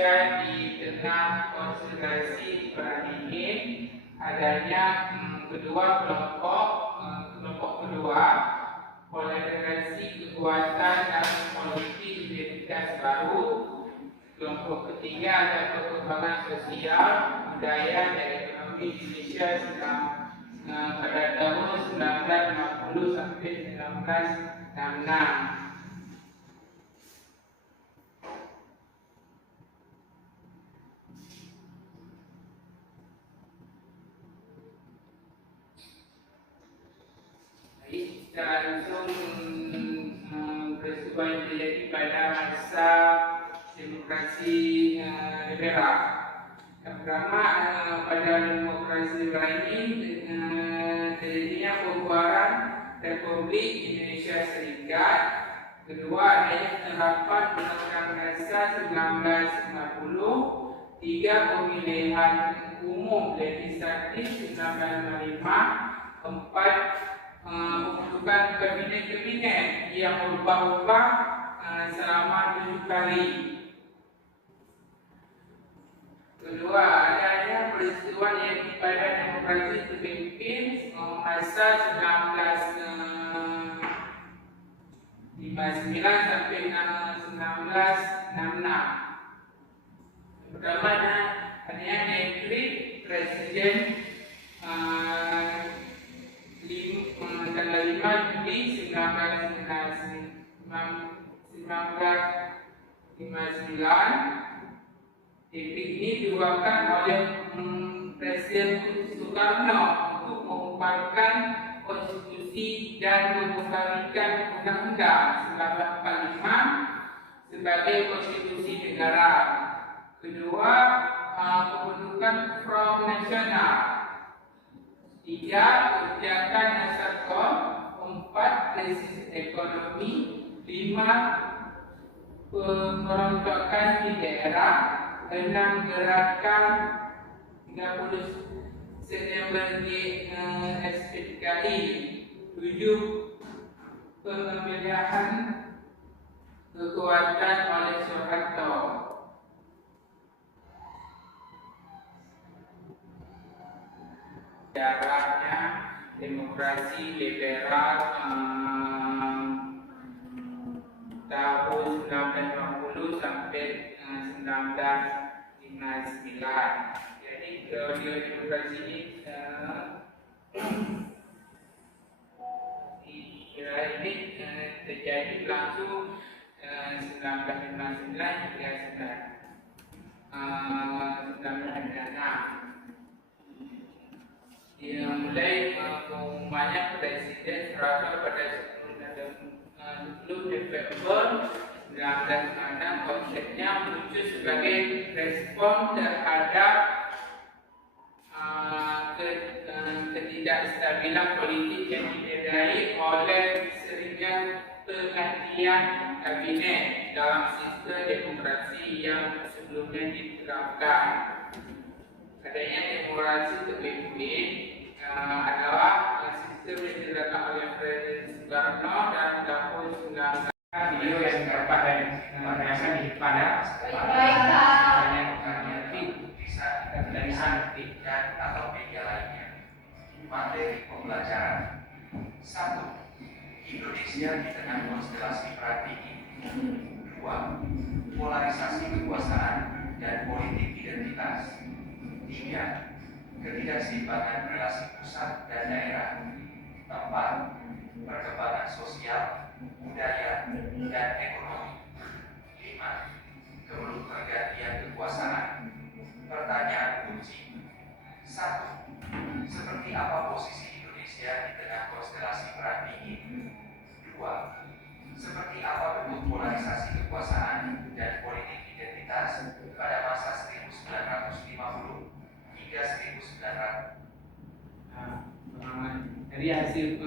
Indonesia di tengah konsolidasi perang dingin, adanya kedua kelompok kedua, polarisasi kekuatan dan politik identitas baru. Kelompok ketiga adalah perkembangan sosial, budaya dan ekonomi Indonesia pada tahun 1950 sampai 1966. Kita langsung peristiwa yang terjadi pada masa demokrasi liberal. Yang pertama, pada demokrasi liberal ini terjadinya pembubaran Republik Indonesia Serikat. Kedua, adanya penerapan Undang-Undang Dasar 1945. Tiga, pemilihan umum legislatif 1955. Empat, pembentukan kabinet-kabinet yang berubah-ubah selama 7 kali. Kedua, adanya peristiwa yang pada demokrasi terpimpin masa 1959 sampai 1966. Pertama, adanya dekret Presiden tanggal 5 Juli 1959. Dekret ini dikeluarkan oleh Presiden Soekarno untuk mengubahkan konstitusi dan mengembalikan Undang-Undang 1945 sebagai konstitusi negara. Kedua, pembentukan Front Nasional. Tiga, kebijakan Nasarkom. Empat, krisis ekonomi. Lima, pemberontakan di daerah. 6, gerakan 30 September GSPKI. 7, pengambilan kekuatan oleh Soeharto. Sejarahnya demokrasi liberal tahun 1950 sampai 1959. Jadi teori demokrasi ini ini terjadi langsung 1959 hingga 1996. Yang mulai pengumumannya Presiden terakhir pada 10 Desember 1996. Konsepnya muncul sebagai respon terhadap ketidakstabilan politik yang ditandai oleh seringnya pergantian kabinet dalam sistem demokrasi yang sebelumnya diterapkan. Adanya demokrasi terpimpin adalah sistem yang diterapkan oleh Presiden Soekarno dan tahun 19 video yang dapat dan menanyakan di depan ya. Bisa dari santik dan atau media lainnya. Materi pembelajaran 1. Indonesia di tengah konstelasi perang dingin. 2. Polarisasi kekuasaan dan politik identitas. 3. Ketidakseimbangan relasi pusat dan daerah. 4. Perkembangan sosial, budaya, dan ekonomi. 5. Pergantian kekuasaan. Pertanyaan kunci. 1. Seperti apa posisi Indonesia di tengah konstelasi perang dingin? 2. Seperti apa bentuk polarisasi kekuasaan dan politik identitas pada masa 1950 hingga 1900? Dari hasil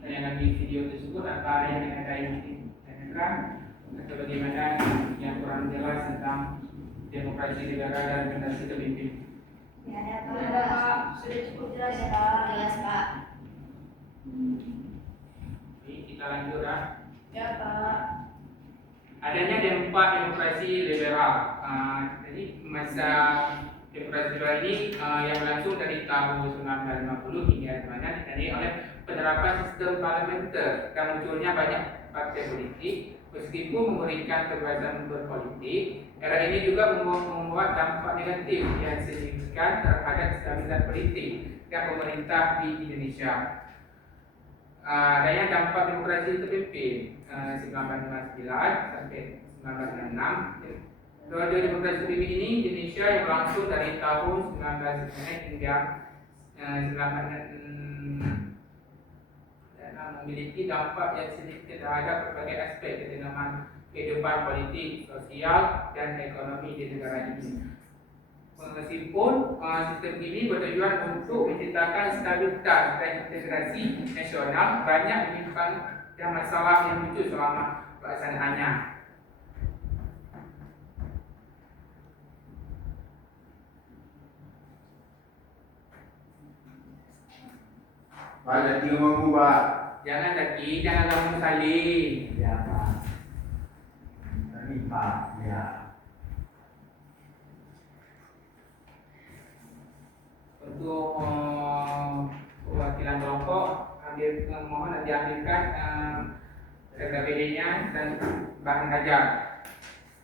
tayangan di video tersebut, apa ada yang ada yang ditanyakan atau bagaimana yang kurang jelas tentang demokrasi negara dan demokrasi terpimpin? Ya, ada Pak. Sudah cukup jelas ya Pak. Jelas Pak. Oke, kita lanjut ya. Ya Pak. adanya dampak demokrasi liberal. Jadi masa demokrasi liberal ini yang berlangsung dari tahun 1950 hingga mana ditandai oleh penerapan sistem parlementer dan munculnya banyak partai politik. Meskipun memberikan kebebasan berpolitik, era ini juga membuat dampak negatif yang signifikan terhadap stabilitas politik dan pemerintah di Indonesia. Adanya dampak demokrasi terpimpin 1959 sampai 1966. Periode demokrasi terpimpin ini Indonesia yang berlangsung dari tahun 1999 hingga 1966 memiliki dampak yang signifikan terhadap berbagai aspek kehidupan politik, sosial, dan ekonomi di negara ini. Meskipun sistem ini bertujuan untuk menciptakan stabilitas dan integrasi nasional, banyak menyimpan dan masalah yang muncul selama pelaksanaannya. Pak, jadi ngomong Pak. Jangan lagi, jangan ngomong saling. Ya Pak. Tapi Pak, ya. Untuk perwakilan kelompok, mohon diambilkan RKPD-nya dan bahan ajar.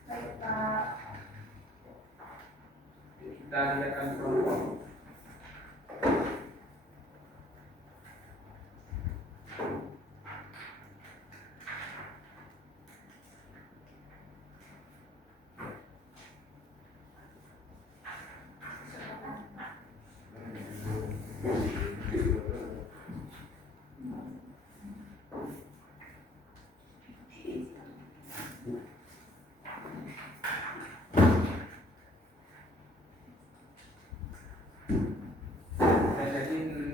Baik Pak. Kita lihatkan kelompok.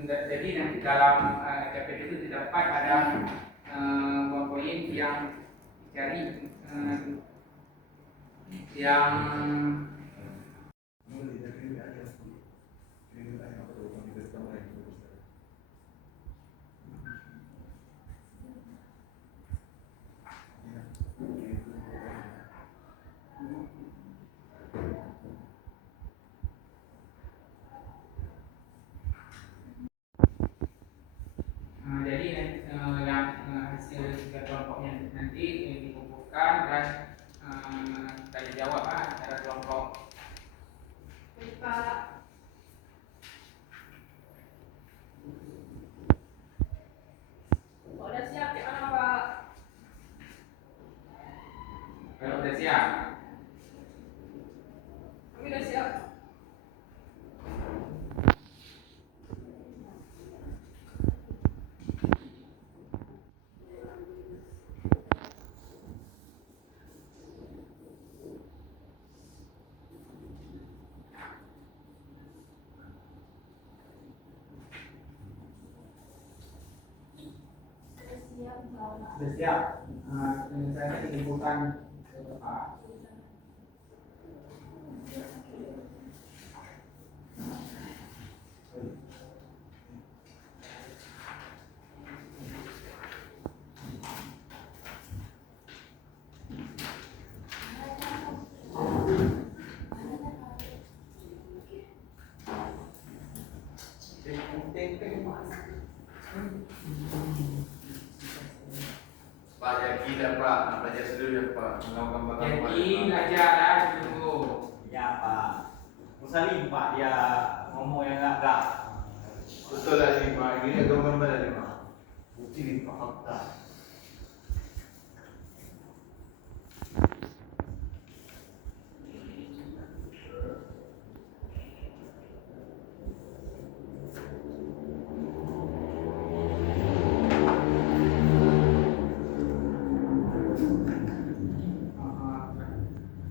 Jadi nanti dalam KPD itu terdapat ada poin yang dicari yang jadi yang hasil tiga kelompoknya nanti dikumpulkan dan tanya jawab antara kelompok. Baik Pak. Udah siap gimana Pak? Kalau udah siap, Kami udah siap. udah siap. Saya dikumpulkan Pak. Pak Jaki dah Pak, nak belajar dulu ya Pak. Menggambar-gambar. Jadi belajar dulu. Ya Pak. Musalim Pak dia ngomong yang agak. Betul lah ini Pak, ini gambar-gambar ni Pak. Bukti ni Pak fakta.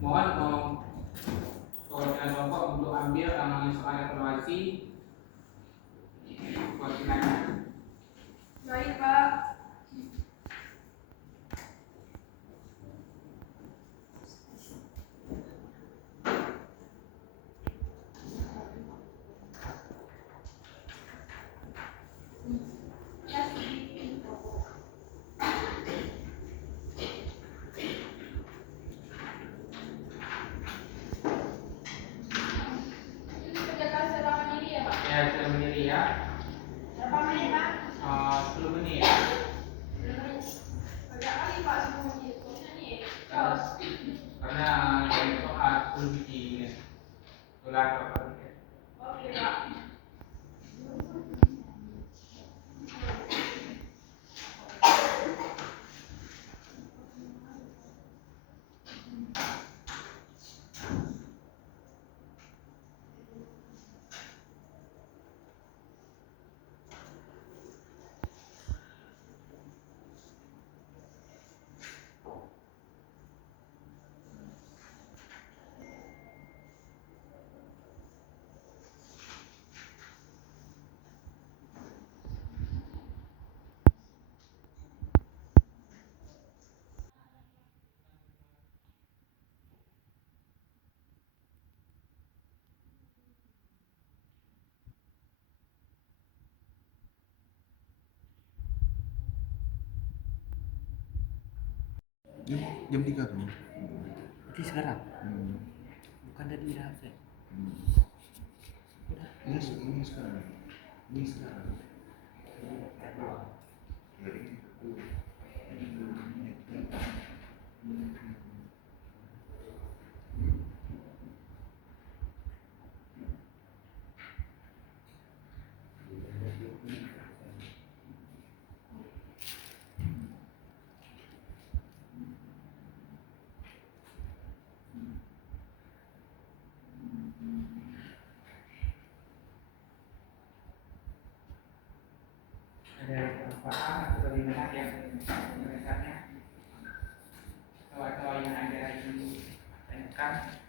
Mohon perwakilan kelompok untuk ambil soal evaluasi perwakilannya. Baik Pak. uji tulang apa? Oke, Pak. Jam 3 tuh. Berarti sekarang bukan tadi dah absen. Ini sekarang. Ini sekarang. Ada manfaat atau bagaimana yang mereka kawan-kawan yang ada ini tanyakan.